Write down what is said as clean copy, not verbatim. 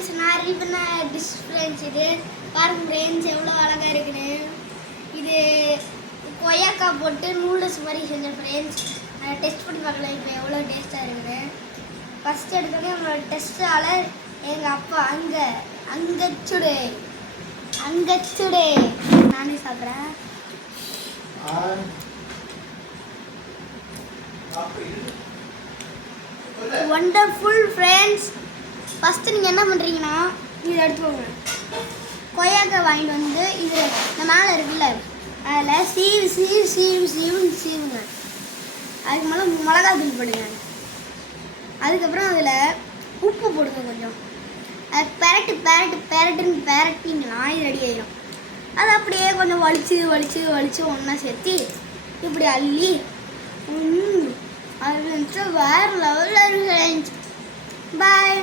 Friends, நான் ready பண்ண dish friends. இது பாருங்க ஃப்ரெண்ட்ஸ், எவ்வளோ அழகாக இருக்குன்னு. இது கொய்யாக்காய் போட்டு நூடுல்ஸ் மாதிரி செஞ்ச ஃப்ரெண்ட்ஸ். டெஸ்ட் பண்ணி பார்க்கலாம் இப்போ எவ்வளோ டேஸ்ட்டாக இருக்குன்னு. ஃபஸ்ட்டு எடுத்தோடனே நம்மளோட டெஸ்ட்டால் எங்கள் அப்பா அங்கச்சுடு நானே சாப்பிட்றேன். Wonderful friends. ஃபஸ்ட்டு நீங்கள் என்ன பண்ணுறீங்கன்னா, இதை எடுத்துக்கோங்க. கொய்யாக்காய் வாங்கிட்டு வந்து இது இந்த மேலே இருக்குல்ல, அதில் சீவுங்க. அதுக்கு மேலே மிளகாத்தூள் போடுங்க. அதுக்கப்புறம் அதில் உப்பு போடுங்க கொஞ்சம். அது பெரட்டிங்கன்னா இது ரெடி ஆகிடும். அது அப்படியே கொஞ்சம் வலிச்சு ஒன்றா சேர்த்து இப்படி அள்ளி அது வேறு லெவலில் இருக்கு. பாய்.